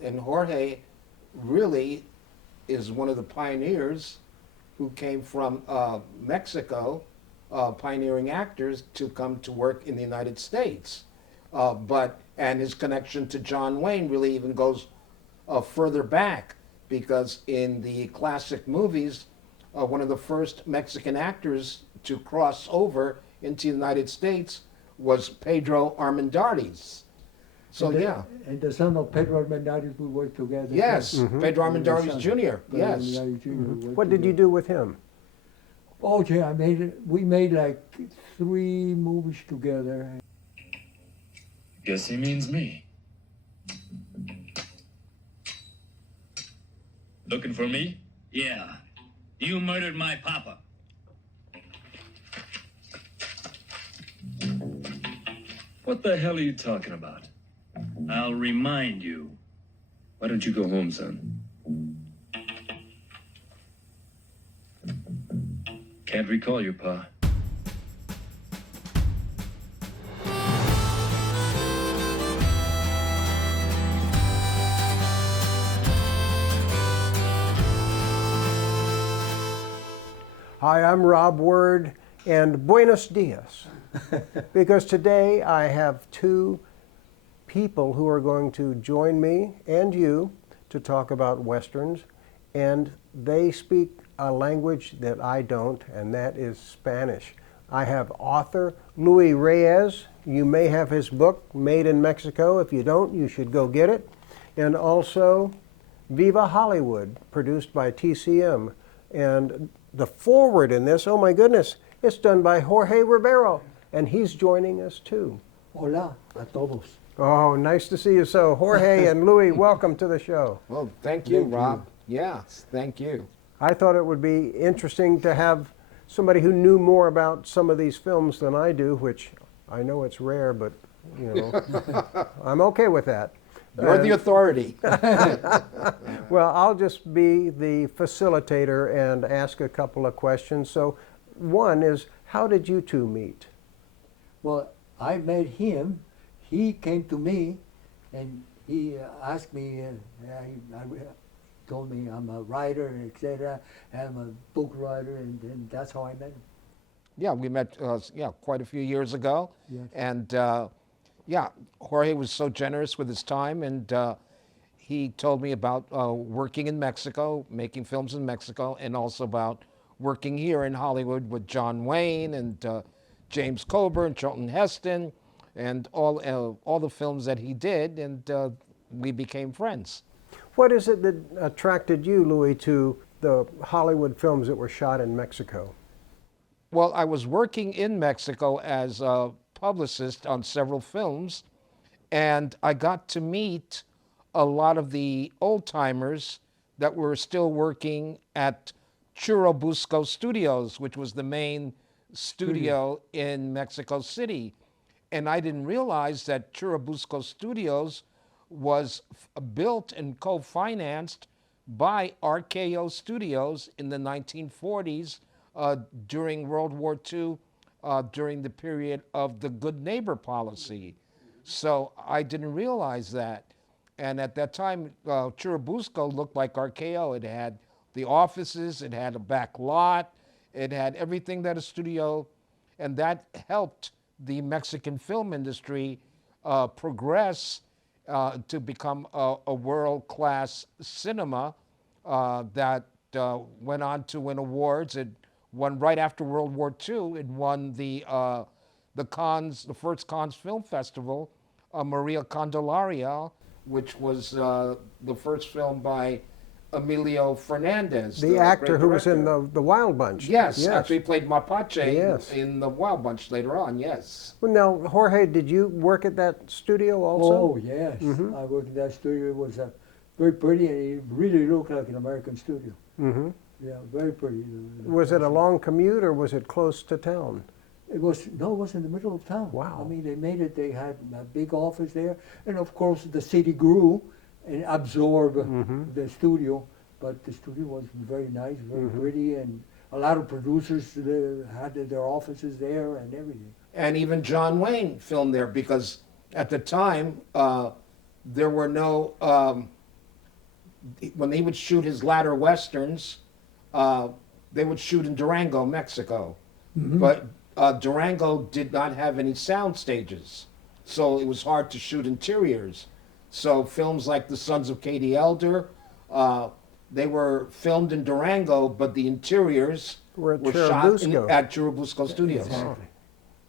And Jorge really is one of the pioneers who came from Mexico, pioneering actors to come to work in the United States. And his connection to John Wayne really even goes further back, because in the classic movies, one of the first Mexican actors to cross over into the United States was Pedro Armendariz. So yeah. And the son of Pedro Armendariz, we worked together. Yes, Pedro Armendariz Jr. Yes. What did you do with him? Oh, yeah, we made like 3 movies together. Guess he means me. Looking for me? Yeah. You murdered my papa. What the hell are you talking about? I'll remind you. Why don't you go home, son? Can't recall your pa. Hi, I'm Rob Word, and buenos dias. Because today I have 2 people who are going to join me and you to talk about Westerns, and they speak a language that I don't, and that is Spanish. I have author Luis Reyes. You may have his book, Made in Mexico. If you don't, you should go get it. And also Viva Hollywood, produced by TCM. And the foreword in this, oh my goodness, it's done by Jorge Rivero, and he's joining us too. Hola a todos. Oh, nice to see you. So, Jorge and Louie, welcome to the show. Well, thank you, Rob. Yes, thank you. I thought it would be interesting to have somebody who knew more about some of these films than I do, which I know it's rare, but, you know, I'm okay with that. You're the authority. Well, I'll just be the facilitator and ask a couple of questions. So, one is, how did you 2 meet? Well, I met him. He came to me, and he asked me, I told me I'm a writer, etc. I'm a book writer, and that's how I met him. Yeah, we met quite a few years ago. Yes. And Jorge was so generous with his time, and he told me about working in Mexico, making films in Mexico, and also about working here in Hollywood with John Wayne and James Coburn, Charlton Heston, and all the films that he did, and we became friends. What is it that attracted you, Louie, to the Hollywood films that were shot in Mexico? Well, I was working in Mexico as a publicist on several films, and I got to meet a lot of the old-timers that were still working at Churubusco Studios, which was the main studio in Mexico City. And I didn't realize that Churubusco Studios was built and co-financed by RKO Studios in the 1940s during World War II, during the period of the Good Neighbor policy. So I didn't realize that. And at that time, Churubusco looked like RKO. It had the offices, it had a back lot, it had everything that a studio, and that helped the Mexican film industry progress to become a world-class cinema that went on to win awards. It won right after World War II. It won the first Cannes Film Festival, Maria Candelaria, which was the first film by Emilio Fernandez. The actor who was in the Wild Bunch. Yes, actually played Mapache Yes. in the Wild Bunch later on, yes. Well, now, Jorge, did you work at that studio also? Oh, yes. I worked in that studio. It was very pretty, and it really looked like an American studio. Mm-hmm. Yeah, very pretty. Was it a long commute, or was it close to town? It was in the middle of town. Wow. I mean, they made it. They had a big office there, and of course, the city grew and absorbed the studio. But the studio was very nice, very pretty, and a lot of producers had their offices there and everything. And even John Wayne filmed there, because at the time there were no when he would shoot his latter westerns, they would shoot in Durango, Mexico. But Durango did not have any sound stages, so it was hard to shoot interiors. So films like The Sons of Katie Elder, they were filmed in Durango, but the interiors We're at shot Churubusco. at Churubusco Studios. Exactly.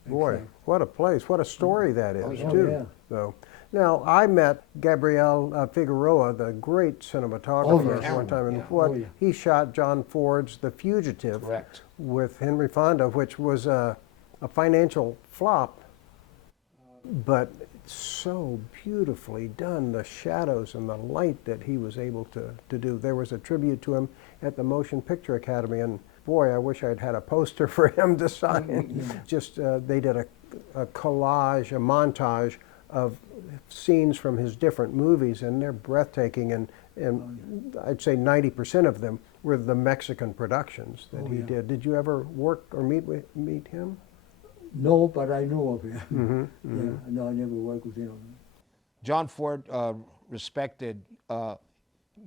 Boy, what a place, what a story that is, yeah. too. Oh, yeah. So, now, I met Gabriel Figueroa, the great cinematographer, yeah. one time, and Yeah. what Oh, yeah. he shot John Ford's The Fugitive Correct. with Henry Fonda, which was a financial flop, but so beautifully done, the shadows and the light that he was able to do. There was a tribute to him at the Motion Picture Academy, and boy, I wish I'd had a poster for him to sign. Just, they did a collage, a montage of scenes from his different movies, and they're breathtaking, and I'd say 90% of them were the Mexican productions that he did. Did you ever work or meet him? No, but I know of him. Yeah, no, I never worked with him. John Ford respected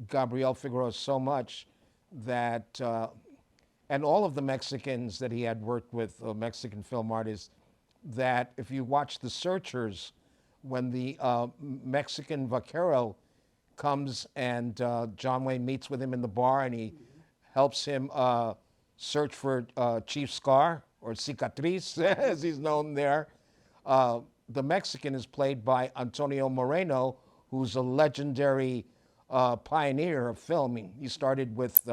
Gabriel Figueroa so much that, and all of the Mexicans that he had worked with, Mexican film artists, that if you watch The Searchers, when the Mexican vaquero comes and John Wayne meets with him in the bar and he helps him search for Chief Scar, or Cicatriz, as he's known there. The Mexican is played by Antonio Moreno, who's a legendary pioneer of filming. He started with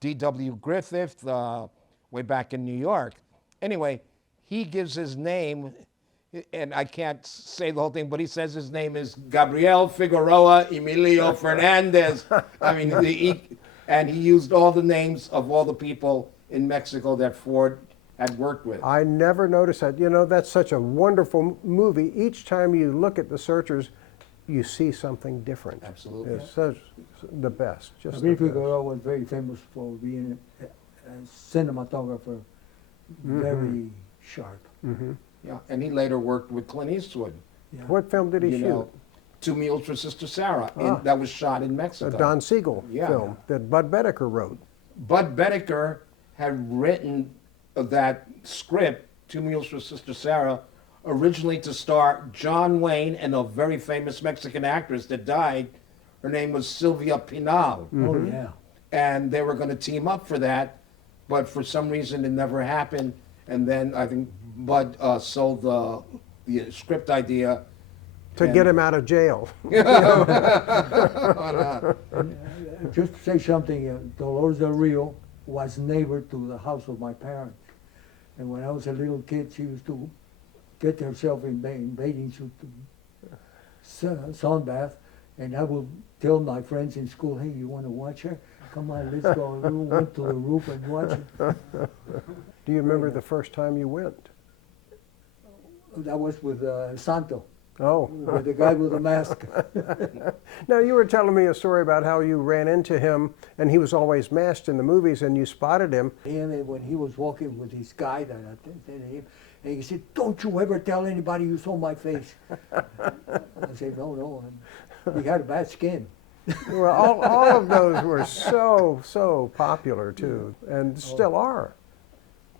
D.W. Griffith way back in New York. Anyway, he gives his name, and I can't say the whole thing, but he says his name is Gabriel Figueroa Emilio Fernandez. I mean, and he used all the names of all the people in Mexico that Ford had worked with. I never noticed that. You know, that's such a wonderful movie. Each time you look at The Searchers, you see something different. Absolutely. It's such the best. Just the Gabriel best. Figueroa was very famous for being a cinematographer, very sharp. Yeah, and he later worked with Clint Eastwood. Yeah. What film did he You shoot? know, Two Mules for Sister Sarah, that was shot in A Mexico. Don Siegel Yeah. film that Bud Bedecker wrote. Bud Bedecker had written that script, Two Mules for Sister Sarah, originally to star John Wayne and a very famous Mexican actress that died. Her name was Sylvia Pinal. Oh, yeah. And they were going to team up for that, but for some reason it never happened. And then I think Bud sold the script idea. To get him out of jail. Just to say something, Dolores Del Rio was neighbor to the house of my parents. And when I was a little kid, she used to get herself in bathing suit to sunbath. And I would tell my friends in school, hey, you want to watch her? Come on, let's go. We went to the roof and watch it. Do you remember the first time you went? That was with Santo, Oh. with the guy with the mask. Now, you were telling me a story about how you ran into him, and he was always masked in the movies, and you spotted him. And when he was walking with his guide, and he said, don't you ever tell anybody you saw my face. I said, no. And he had a bad skin. Well, all of those were so popular, too, and still are.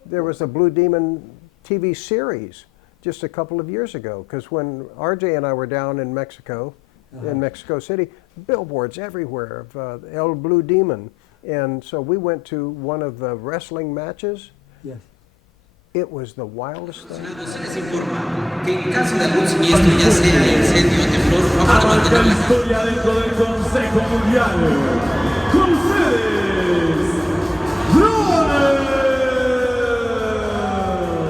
There was a Blue Demon TV series just a couple of years ago, because when RJ and I were down in Mexico, in Mexico City, billboards everywhere of El Blue Demon. And so we went to one of the wrestling matches. Yes. It was the wildest thing. Se les informa que en caso de algún siniestro, ya sea incendio o temblor, por favor Marca mantener la historia dentro del Consejo Mundial. Con ustedes,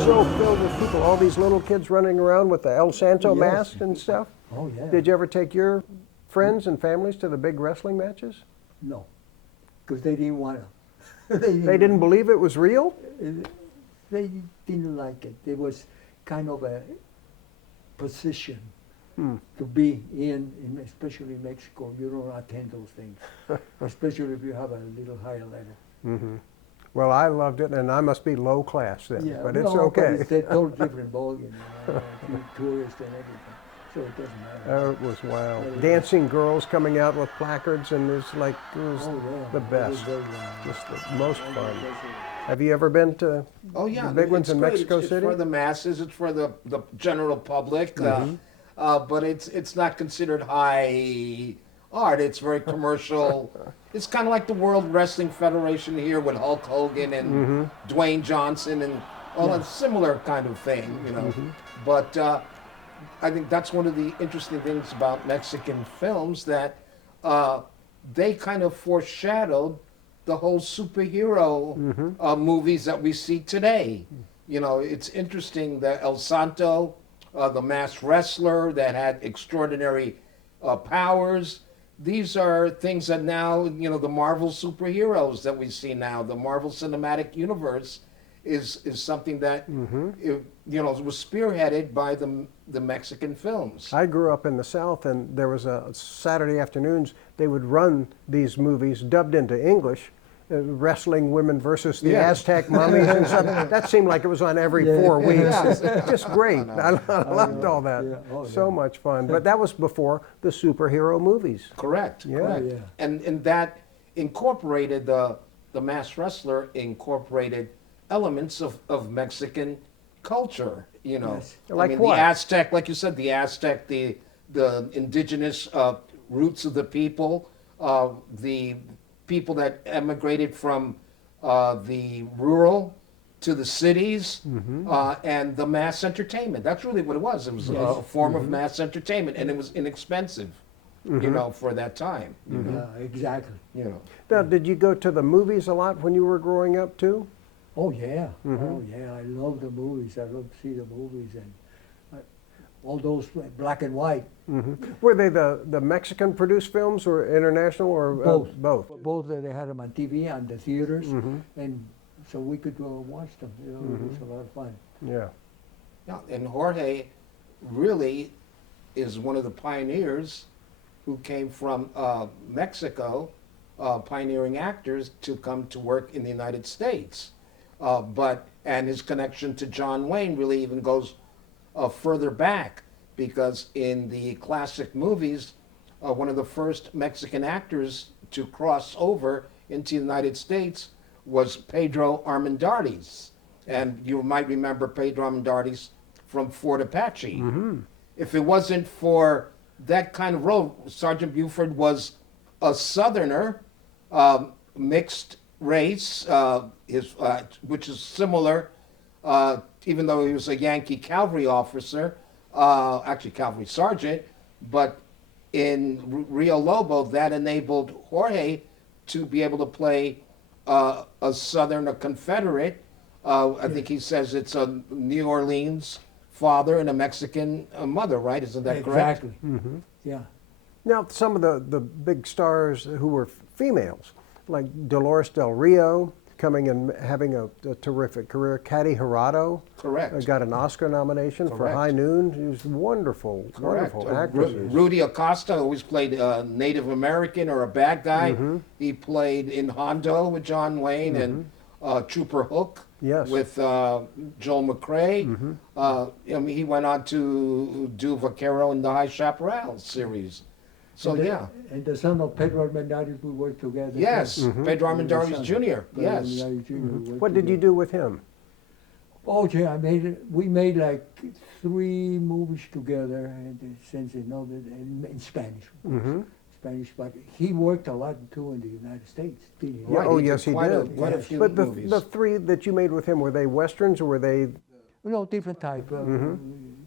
So filled with people, all these little kids running around with the El Santo Yes. mask and stuff. Oh, yeah. Did you ever take your friends and families to the big wrestling matches? No, because they didn't want to. They didn't believe it was real? They didn't like it. It was kind of a position to be in, especially in Mexico. You don't attend those things, especially if you have a little higher level. Well, I loved it, and I must be low class then, but it's no, okay. But it's a totally different ballgame, tourists and everything. so it doesn't matter. Oh, it was wild. Dancing girls coming out with placards, and it was Oh, yeah. the It was best. very wild. Just the most fun. Have you ever been to Oh yeah, the big ones it's in great. Mexico It's City? for the masses. It's for the general public. But it's not considered high art. It's very commercial. It's kind of like the World Wrestling Federation here with Hulk Hogan and Dwayne Johnson and all that similar kind of thing, you know. But I think that's one of the interesting things about Mexican films, that they kind of foreshadowed the whole superhero movies that we see today. You know, it's interesting that El Santo, the masked wrestler that had extraordinary powers, these are things that now, you know, the Marvel superheroes that we see now, the Marvel Cinematic Universe is something that, you know, was spearheaded by the Mexican films. I grew up in the South, and there was a Saturday afternoons, they would run these movies dubbed into English, wrestling women versus the Yeah. Aztec mummies and stuff. That seemed like it was on every 4 weeks. Just great. I loved all that. Yeah. Oh, So yeah. much fun. But that was before the superhero movies. Correct. Yeah. Correct. Yeah. And that incorporated the masked wrestler incorporated elements of Mexican culture. You know, Yes. Like I mean, what? the Aztec, like you said, the Aztec, the indigenous roots of the people, the people that emigrated from the rural to the cities, and the mass entertainment. That's really what it was. It was a form of mass entertainment, and it was inexpensive, you know, for that time. You know, Yeah, exactly. you know. Now, did you go to the movies a lot when you were growing up, too? Oh yeah, oh yeah. I love the movies. I love to see the movies, and all those black and white. Were they the Mexican produced films or international or Both. both? Both they had them on TV on the theaters, and so we could watch them. You know, it was a lot of fun. Yeah. Yeah, and Jorge really is one of the pioneers who came from Mexico, pioneering actors to come to work in the United States. And his connection to John Wayne really even goes further back, because in the classic movies, one of the first Mexican actors to cross over into the United States was Pedro Armendariz. And you might remember Pedro Armendariz from Fort Apache. If it wasn't for that kind of role, Sergeant Buford was a Southerner, mixed race, which is similar, even though he was a Yankee cavalry officer, actually cavalry sergeant, but in Rio Lobo, that enabled Jorge to be able to play a Southern, a Confederate. I think he says it's a New Orleans father and a Mexican mother, right? Isn't that correct? Exactly. Yeah. Now, some of the big stars who were females, like Dolores Del Rio, coming and having a terrific career. Katy Jurado Correct. got an Oscar nomination for Correct. High Noon. She was wonderful, wonderful actress. Rudy Acosta always played a Native American or a bad guy. He played in Hondo with John Wayne and Trooper Hook Yes. with Joel McRae. I mean, he went on to do Vaquero in the High Chaparral series. So And the- yeah. And the son of Pedro Armendariz, we worked together. Yes, Pedro And the Armendariz son, Jr. Pedro Yes. Armendariz Jr., we worked What did you together. do with him? Oh, yeah, we made like 3 movies together, and since you know that in Spanish, of course. Spanish, but he worked a lot too in the United States. Didn't he? Yeah, Right, oh, he did yes, he quite did. quite a few But movies. the 3 that you made with him, were they westerns or were they No, different type.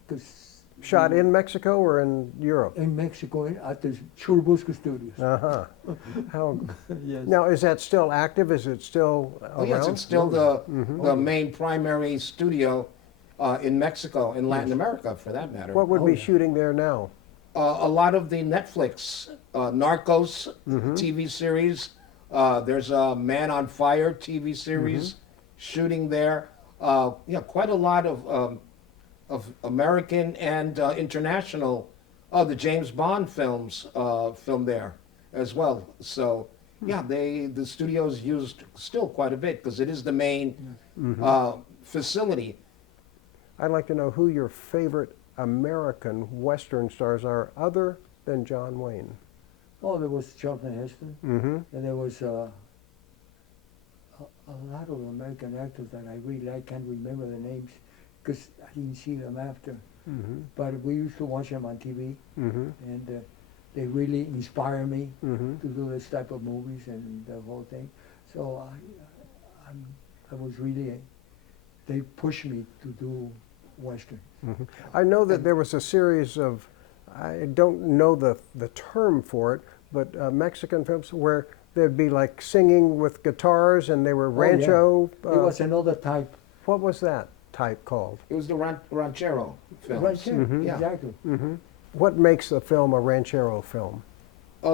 Because shot in Mexico or in Europe? in Mexico at the Churubusco Studios. Uh-huh. How, Yes. now, is that still active? Is it still around? Oh yes, it's still the main primary studio in Mexico, in Latin America, for that matter. What would Oh, be yeah. shooting there now? A lot of the Netflix Narcos TV series. There's a Man on Fire TV series shooting there. Yeah, quite a lot of American and international. The James Bond films filmed there as well. So yeah, the studio's used still quite a bit because it is the main facility. I'd like to know who your favorite American Western stars are other than John Wayne? Oh, there was Charlton Heston, and there was a lot of American actors that I really like. Can't remember the names because I didn't see them after. But we used to watch them on TV, and they really inspire me to do this type of movies and the whole thing. So I was really, they pushed me to do Western. I know that there was a series of, I don't know the term for it, but Mexican films where there'd be like singing with guitars and they were rancho. It was another type. What was that type called? It was the Ranchero films. Ranchero, Yeah. exactly. What makes a film a ranchero film?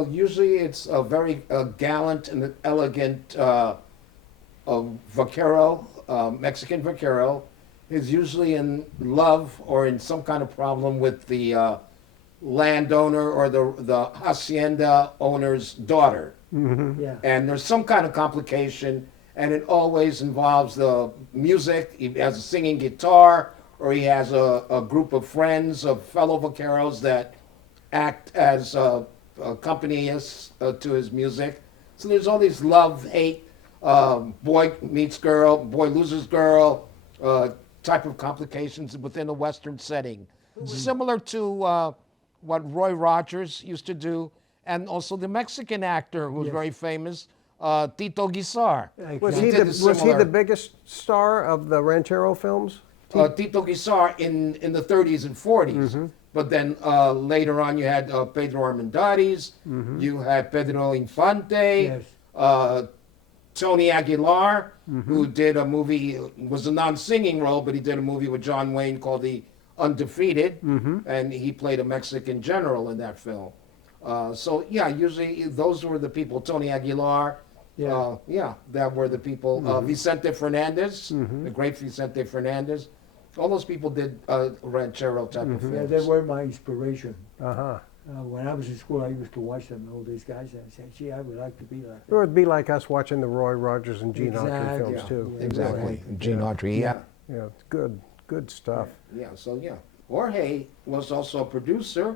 Usually it's a very gallant and elegant vaquero, Mexican vaquero, is usually in love or in some kind of problem with the landowner or the hacienda owner's daughter. Yeah. And there's some kind of complication, and it always involves the music. He has a singing guitar, or he has a group of friends, of fellow vaqueros that act as accompanists to his music. So there's all these love, hate, boy meets girl, boy loses girl, type of complications within a Western setting. Similar to what Roy Rogers used to do, and also the Mexican actor who was very famous, Tito Guisar. Was He he, did the, a was he similar- the biggest star of the ranchero films? Tito Guisar in the 30s and 40s. But then later on you had Pedro Armendariz, you had Pedro Infante, Tony Aguilar, who did a movie, was a non-singing role, but he did a movie with John Wayne called The Undefeated, and he played a Mexican general in that film. So yeah, usually those were the people, Tony Aguilar, that were the people. Vicente Fernandez, the great Vicente Fernandez. All those people did ranchero type of films. Yeah, they were my inspiration. Uh-huh. When I was in school, I used to watch them, all these guys, and I said, gee, I would like to be like It that. would be like us watching the Roy Rogers and Gene Autry Exactly. films Yeah. too. Yeah. Exactly. Gene Autry, yeah. Yeah, it's good stuff. Yeah, so yeah. Jorge was also a producer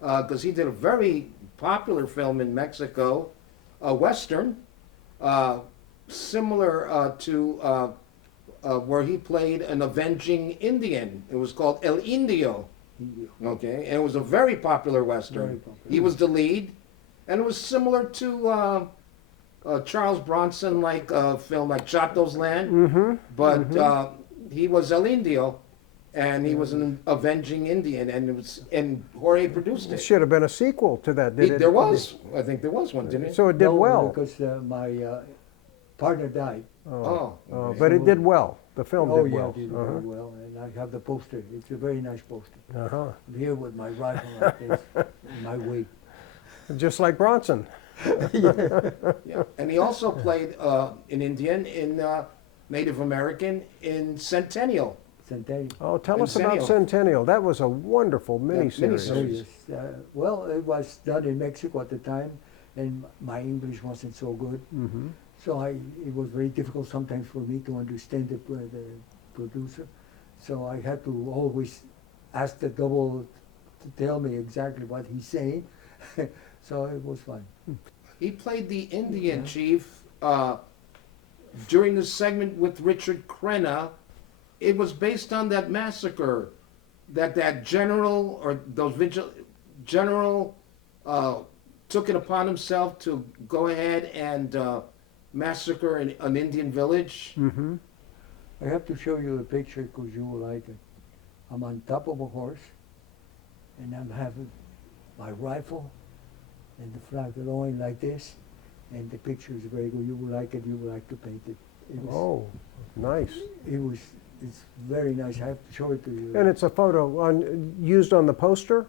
because he did a very popular film in Mexico, a Western, similar to where he played an avenging Indian. It was called El Indio. Okay, and it was a very popular Western. Very popular. He was the lead, and it was similar to Charles Bronson-like film like Chato's Land, but he was El Indio, and he was an avenging Indian, and Jorge produced It it. should have been a sequel to that, did it? There was, I think there was one, didn't it? So it did No, well. because my partner died. Oh, Oh, but it did well. The film Oh, did yeah, well. it did very well, and I have the poster. It's a very nice poster. Uh-huh. I'm here with my rifle like this, in my weight. Just like Bronson. yeah. And he also played an Indian in Native American in Centennial. Centennial. Oh, tell us about Centennial. Centennial. That was a wonderful miniseries. miniseries. Well, it was done in Mexico at the time, and my English wasn't so good. So it was very difficult sometimes for me to understand the producer. So I had to always ask the double to tell me exactly what he's saying. So it was fun. He played the Indian chief during the segment with Richard Crenna. It was based on that massacre that general or those general took it upon himself to go ahead and massacre an Indian village. I have to show you the picture because you will like it. I'm on top of a horse, and I'm having my rifle and the flag blowing like this, and the picture is very good. You will like it. You will like to paint it. Oh, nice. It's very nice. I have to show it to you. And it's a photo used on the poster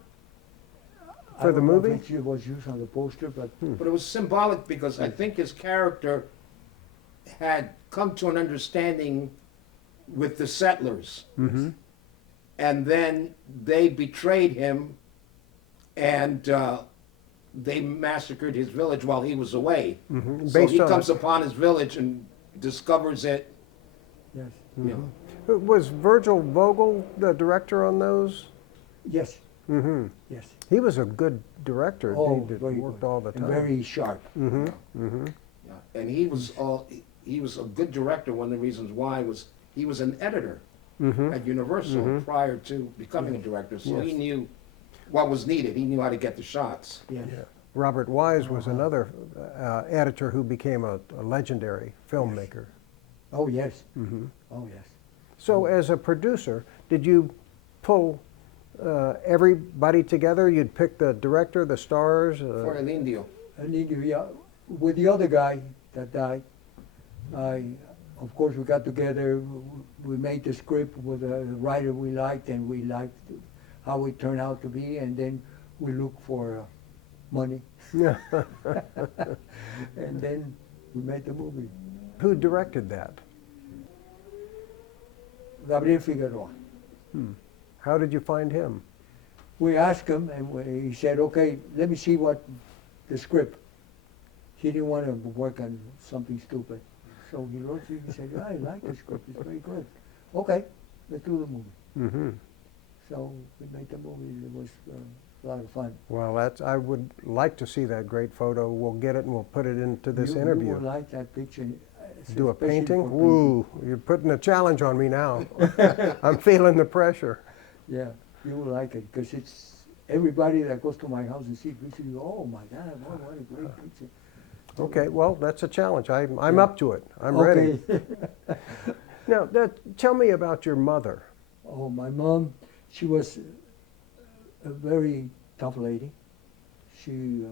for the I don't know if movie? it was used on the poster, but But it was symbolic because I think his character had come to an understanding with the settlers. And then they betrayed him and they massacred his village while he was away. So Based he on comes upon his village and discovers it. yes. You know. Was Virgil Vogel the director on those? Yes, Mm-hmm. yes. He was a good director. Oh, He very worked good. all the And time. very sharp. Mm-hmm. Mm-hmm. Yeah. And he was a good director. One of the reasons why was he was an editor Mm-hmm. at Universal prior to becoming a director, so he Yes. knew what was needed. He knew how to get the shots. Yes. Yeah. Robert Wise was another editor who became a legendary filmmaker. Oh, yes. Mm-hmm. Oh, yes. So as a producer, did you pull everybody together? You'd pick the director, the stars? For El Indio. And then, yeah, with the other guy that died, of course, we got together, we made the script with a writer we liked, and we liked how it turned out to be, and then we looked for money. Yeah. And then we made the movie. Who directed that? Gabriel Figueroa. How did you find him? We asked him, and he said, okay, let me see what the script. He didn't want to work on something stupid. So he wrote it, he said, I like the script, it's very good. Okay, let's do the movie. Mm-hmm. So we made the movie, it was a lot of fun. Well, I would like to see that great photo. We'll get it and we'll put it into this You interview. will like that picture. Do a especially painting? for Woo, you're putting a challenge on me now. I'm feeling the pressure. Yeah, you will like it, because it's, everybody that goes to my house and sees pictures, you go, oh my God, what a great picture. Okay, well, that's a challenge. I'm Yeah. up to it. I'm ready. Okay. Now, tell me about your mother. Oh, my mom, she was a very tough lady. She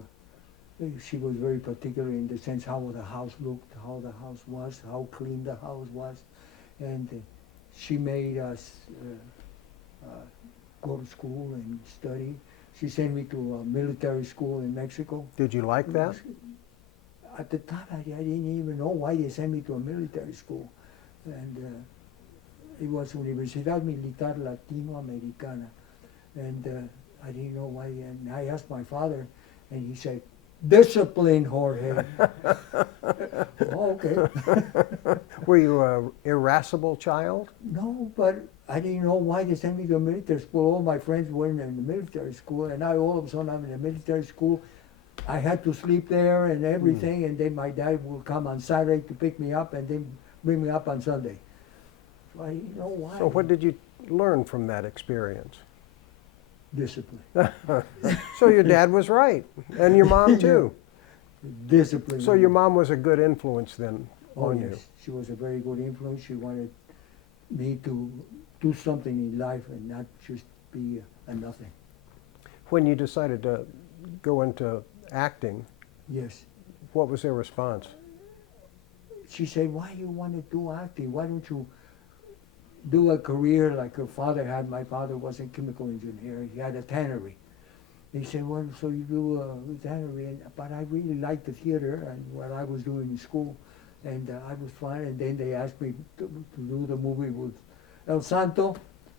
was very particular in the sense how the house looked, how the house was, how clean the house was, and she made us go to school and study. She sent me to a military school in Mexico. Did you like that? At the time, I didn't even know why they sent me to a military school. And it was Universidad Militar Latinoamericana. And I didn't know why. And I asked my father, and he said, discipline, Jorge. Oh, okay. Were you an irascible child? No, but I didn't know why they sent me to a military school. All my friends were in the military school, and I all of a sudden I'm in a military school. I had to sleep there and everything, and then my dad would come on Saturday to pick me up and then bring me up on Sunday. So I didn't know why. So what did you learn from that experience? Discipline. So your dad was right, and your mom too. Discipline. So your mom was a good influence then Oh, on yes. you. She was a very good influence. She wanted me to do something in life and not just be a nothing. When you decided to go into acting, Yes. what was their response? She said, why you want to do acting? Why don't you do a career like her father had? My father was a chemical engineer. He had a tannery. He said, well, so you do a tannery. But I really liked the theater and what I was doing in school. And I was fine. And then they asked me to do the movie with El Santo.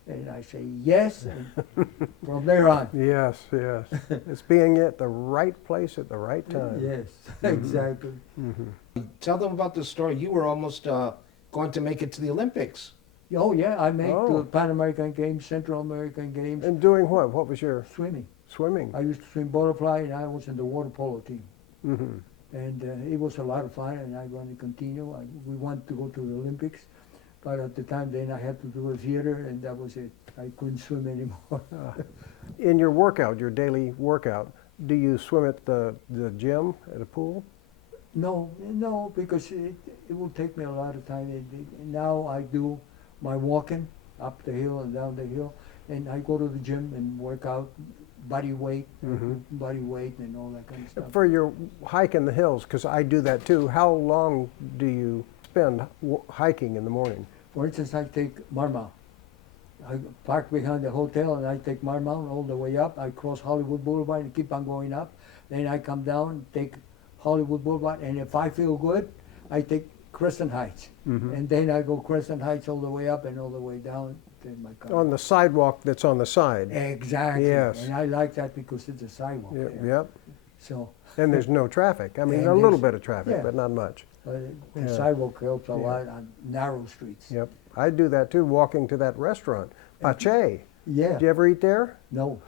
And I say, yes. And from there on. Yes, yes. It's being at the right place at the right time. Yes, exactly. Tell them about the story. You were almost going to make it to the Olympics. Oh, yeah, I made Oh. the Pan American Games, Central American Games, And doing what? What was your swimming. swimming? I used to swim butterfly, and I was in the water polo team. Mm-hmm. And it was a lot of fun, and I want to continue. We wanted to go to the Olympics, but at the time then I had to do a theater, and that was it. I couldn't swim anymore. In your workout, your daily workout, do you swim at the gym, at a pool? No, because it will take me a lot of time. Now I do my walking up the hill and down the hill, and I go to the gym and work out body weight, body weight, and all that kind of stuff. For your hike in the hills, because I do that too, how long do you spend hiking in the morning? For instance, I take Marmount. I park behind the hotel and I take Marmount all the way up. I cross Hollywood Boulevard and keep on going up. Then I come down, take Hollywood Boulevard, and if I feel good, I take Crescent Heights. And then I go Crescent Heights all the way up and all the way down to my car. On the sidewalk that's on the side. Exactly. Yes. And I like that because it's a sidewalk Yep, there. yep. So, And there's no traffic. I mean, And a little there's- bit of traffic, yeah. but not much. the Yeah. sidewalk helps a Yeah. lot on narrow streets. Yep. I do that too, walking to that restaurant, APACHE. Yeah. Did you ever eat there? No.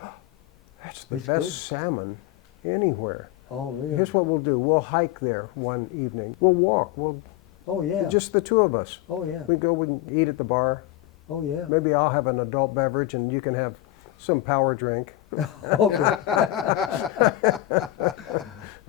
That's the It's best good. salmon anywhere. Oh, really? Here's what we'll do. We'll hike there one evening. We'll walk. Oh, yeah. Just the two of us. Oh, yeah. We can eat at the bar. Oh, yeah. Maybe I'll have an adult beverage and you can have some power drink. Okay.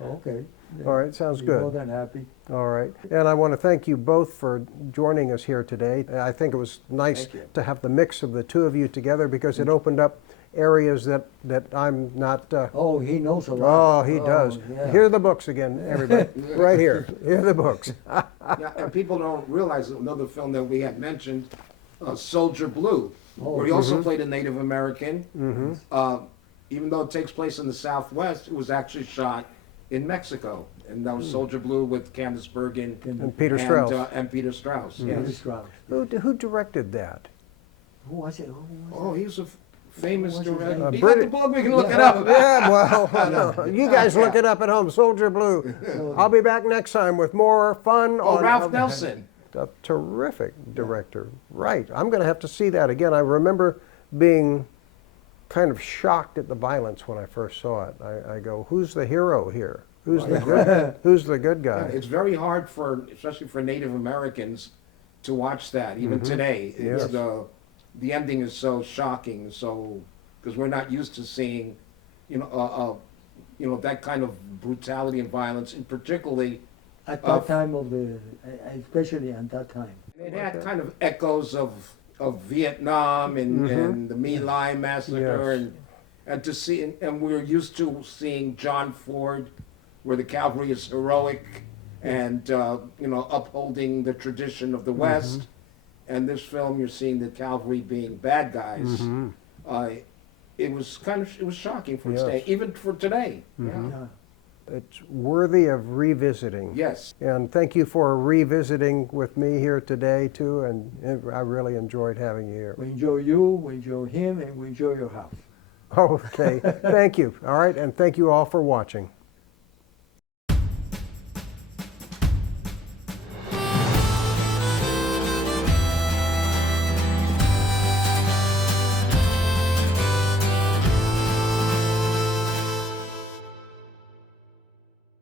Okay. All right, sounds You're more good. than happy. All right. And I want to thank you both for joining us here today. I think it was nice Thank you. to have the mix of the two of you together because it opened up areas that I'm not. Oh, he knows a lot. Oh, he does. Yeah. Here are the books again, everybody. Right here. Here are the books. Yeah, and people don't realize that another film that we had mentioned, Soldier Blue, where he also played a Native American. Even though it takes place in the Southwest, it was actually shot in Mexico, and that was Soldier Blue with Candice Bergen And Peter Strauss. and Peter Strauss. Peter Yes. Strauss. Who directed that? Who was it? Who was Oh, he's a famous What was his director. name? You got the Brit- book? We can look it up. Yeah, well, you guys look it up at home. Soldier Blue. I'll be back next time with more fun Oh, on Ralph Nelson. A terrific director. Right. I'm going to have to see that again. I remember being kind of shocked at the violence when I first saw it. I go, who's the hero here? Who's the good? Who's the good Yeah, guy? it's very hard especially for Native Americans, to watch that even today. It's Yes. the ending is so shocking, because we're not used to seeing, that kind of brutality and violence, and particularly At that time especially at that time. it had kind of echoes of Vietnam and the My Lai massacre, Yes. and to see, and we're used to seeing John Ford, where the cavalry is heroic and upholding the tradition of the West. And this film, you're seeing the cavalry being bad guys. It was shocking for its Yes. day, even for today. Yeah. Yeah. It's worthy of revisiting. Yes. And thank you for revisiting with me here today, too. And I really enjoyed having you here. We enjoy you, we enjoy him, and we enjoy your house. Okay. Thank you. All right. And thank you all for watching.